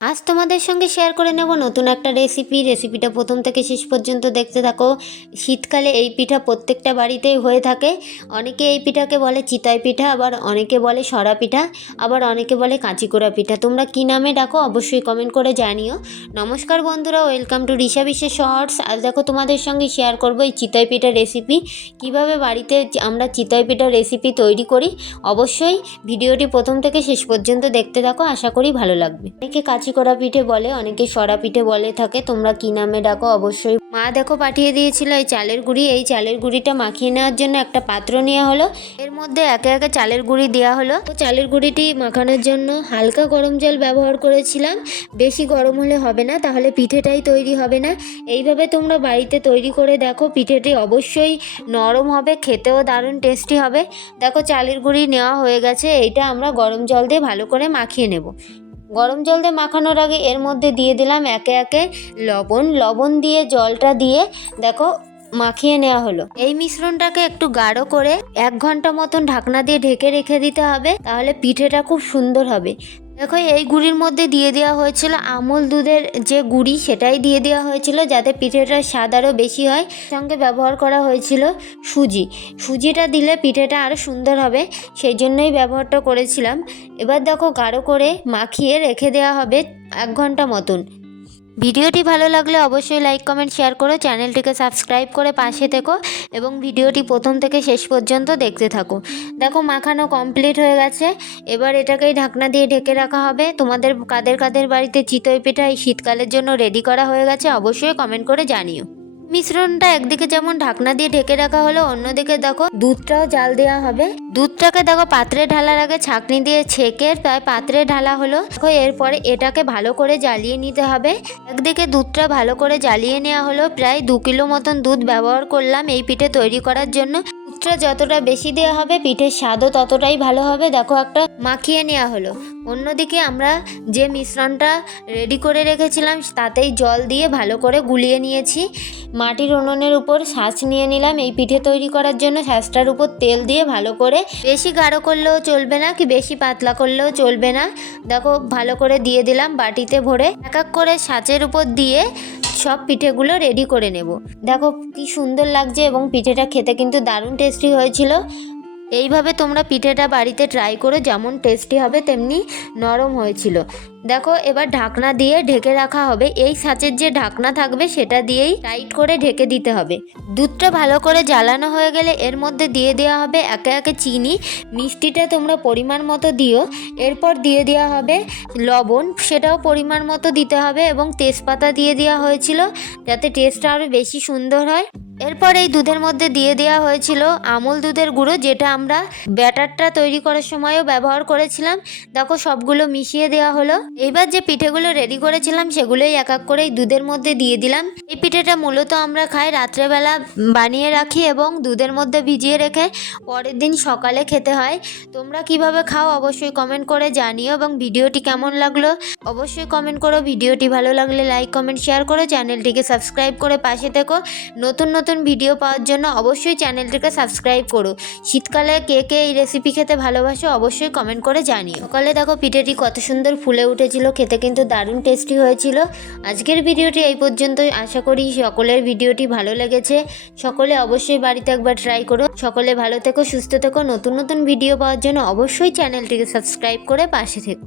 আজ তোমাদের সঙ্গে শেয়ার করে নেব নতুন একটা রেসিপি রেসিপিটা প্রথম থেকে শেষ পর্যন্ত দেখতে থাকো। শীতকালে এই পিঠা প্রত্যেকটা বাড়িতেই হয়ে থাকে। অনেকে এই পিঠাকে বলে চিতই পিঠা, আবার অনেকে বলে সরা পিঠা, আবার অনেকে বলে কাঁচিকোড়া পিঠা। তোমরা কী নামে ডাকো অবশ্যই কমেন্ট করে জানিও। নমস্কার বন্ধুরা ওয়েলকাম টু রিসা বিশ্বের শর্টস আজ দেখো তোমাদের সঙ্গে শেয়ার করব এই চিতই পিঠা রেসিপি কীভাবে বাড়িতে আমরা চিতই পিঠা রেসিপি তৈরি করি? অবশ্যই ভিডিওটি প্রথম থেকে শেষ পর্যন্ত দেখতে থাকো, আশা করি ভালো লাগবে। অনেকে কাঁচিকোড়া পিঠে বলে, অনেকে সরা পিঠে বলে থাকে, তোমরা কি নামে ডাকো? অবশ্যই মা দেখো পাঠিয়ে দিয়েছিল এই চালের গুঁড়ি। এই চালের গুঁড়িটা মাখিয়ে নেওয়ার জন্য একটা পাত্র নেওয়া হলো। এর মধ্যে একে একে চালের গুঁড়ি দেওয়া হলো। তো চালের গুঁড়িটি মাখানোর জন্য হালকা গরম জল ব্যবহার করেছিলাম। বেশি গরম হলে হবে না, তাহলে পিঠেটাই তৈরি হবে না। এইভাবে তোমরা বাড়িতে তৈরি করে দেখো, পিঠেটি অবশ্যই নরম হবে, খেতেও দারুণ টেস্টি হবে। দেখো চালের গুঁড়ি নেওয়া হয়ে গেছে, এইটা আমরা গরম জল দিয়ে ভালো করে মাখিয়ে নেব। গরম জল দিয়ে মাখানোর আগে এর মধ্যে দিয়ে দিলাম একে একে লবণ। লবণ দিয়ে জলটা দিয়ে দেখো মাখিয়ে নেওয়া হলো। এই মিশ্রণটাকে একটু গাঢ় করে এক ঘণ্টা মতন ঢাকনা দিয়ে ঢেকে রেখে দিতে হবে, তাহলে পিঠেটা খুব সুন্দর হবে। দেখো, এই গুড়ির মধ্যে দিয়ে দেওয়া হয়েছিল আমল দুধের যে গুড়ি, সেটাই দিয়ে দেওয়া হয়েছিল যাতে পিঠেটার স্বাদ আরও বেশি হয়। সঙ্গে ব্যবহার করা হয়েছিল সুজি। সুজিটা দিলে পিঠেটা আরও সুন্দর হবে, সেই জন্যই ব্যবহারটা করেছিলাম। এবার দেখো, গাঢ় করে মাখিয়ে রেখে দেওয়া হবে এক ঘণ্টা মতন। ভিডিওটি ভালো লাগলে অবশ্যই লাইক, কমেন্ট, শেয়ার করো চ্যানেলটিকে সাবস্ক্রাইব করে পাশে থেকো এবং ভিডিওটি প্রথম থেকে শেষ পর্যন্ত দেখতে থাকো। দেখো মাখানো কমপ্লিট হয়ে গেছে। এবার এটাকেই ঢাকনা দিয়ে ঢেকে রাখা হবে। তোমাদের কাদের কাদের বাড়িতে চিতই পিঠা এই শীতকালের জন্য রেডি করা হয়ে গেছে অবশ্যই কমেন্ট করে জানিও। মিশ্রণটা একদিকে যেমন ঢাকনা দিয়ে ঢেকে রাখা হলো, অন্যদিকে দেখো দুধটাও জাল দেওয়া হবে। দুধটাকে দেখো পাত্রে ঢালার আগে ছাঁকনি দিয়ে ছেঁকে তাই পাত্রে ঢালা হলো। দেখো, এরপরে এটাকে ভালো করে জ্বালিয়ে নিতে হবে। একদিকে দুধটা ভালো করে জ্বালিয়ে নেওয়া হলো। প্রায় দু কিলো মতন দুধ ব্যবহার করলাম এই পিঠে তৈরি করার জন্য। দুধটা যতটা বেশি দেওয়া হবে, পিঠের স্বাদও ততটাই ভালো হবে। দেখো, একটা মাখিয়ে নেওয়া হলো। অন্যদিকে আমরা যে মিশ্রণটা রেডি করে রেখেছিলাম, তাতেই জল দিয়ে ভালো করে গুলিয়ে নিয়েছি। মাটির উনুনের উপর শাঁস নিয়ে নিলাম এই পিঠে তৈরি করার জন্য। শাঁসটার উপর তেল দিয়ে ভালো করে বেশি গাঢ় করলেও চলবে না, কি বেশি পাতলা করলেও চলবে না। দেখো, ভালো করে দিয়ে দিলাম বাটিতে ভরে। এক এক করে সাঁচের উপর দিয়ে সব পিঠেগুলো রেডি করে নেব। দেখো কি সুন্দর লাগছে এবং পিঠেটা খেতে কিন্তু দারুণ টেস্টি হয়েছিল। এইভাবে তোমরা পিঠেটা বাড়িতে ট্রাই করো যেমন টেস্টি হবে, তেমনি নরম হয়েছিল। দেখো, এবার ঢাকনা দিয়ে ঢেকে রাখা হবে। এই সাঁচের যে ঢাকনা থাকবে, সেটা দিয়েই টাইট করে ঢেকে দিতে হবে। দুধটা ভালো করে জ্বালানো হয়ে গেলে এর মধ্যে দিয়ে দেওয়া হবে একে একে চিনি। মিষ্টিটা তোমরা পরিমাণ মতো দিও। এরপর দিয়ে দেওয়া হবে লবণ। সেটাও পরিমাণ মতো দিতে হবে এবং তেজপাতা দিয়ে দেওয়া হয়েছিল, যাতে টেস্টটা আরও বেশি সুন্দর হয়। এরপর এই দুধের মধ্যে দিয়ে দেওয়া হয়েছিল আমুল দুধের গুঁড়ো, যেটা আমরা ব্যাটারটা তৈরি করার সময়ও ব্যবহার করেছিলাম। দেখো, সবগুলো মিশিয়ে দেওয়া হলো। এইবার যে পিঠেগুলো রেডি করেছিলাম, সেগুলোই এক এক করে দুধের মধ্যে দিয়ে দিলাম। এই পিঠেটা মূলত আমরা খাই রাত্রেবেলা বানিয়ে রাখি এবং দুধের মধ্যে ভিজিয়ে রেখে পরের দিন সকালে খেতে হয়। তোমরা কীভাবে খাও অবশ্যই কমেন্ট করে জানিও এবং ভিডিওটি কেমন লাগল অবশ্যই কমেন্ট করো। ভিডিওটি ভালো লাগলে লাইক কমেন্ট শেয়ার করো। চ্যানেলটিকে সাবস্ক্রাইব করে পাশে থেকো। নতুন নতুন ভিডিও পাওয়ার জন্য অবশ্যই চ্যানেলটিকে সাবস্ক্রাইব করো। শীতকালে কে কে এই রেসিপি খেতে ভালোবাসো অবশ্যই কমেন্ট করে জানিও। সকালে দেখো পিঠেটি কত সুন্দর ফুলে উঠেছিল, খেতে কিন্তু দারুণ টেস্টি হয়েছিল। আজকের ভিডিওটি এই পর্যন্ত আশা করি সকলের ভিডিওটি ভালো লেগেছে। সকলে অবশ্যই বাড়িতে একবার ট্রাই করো। সকলে ভালো থেকো, সুস্থ থেকো। নতুন নতুন ভিডিও পাওয়ার জন্য অবশ্যই চ্যানেলটিকে সাবস্ক্রাইব করে পাশে থেকো।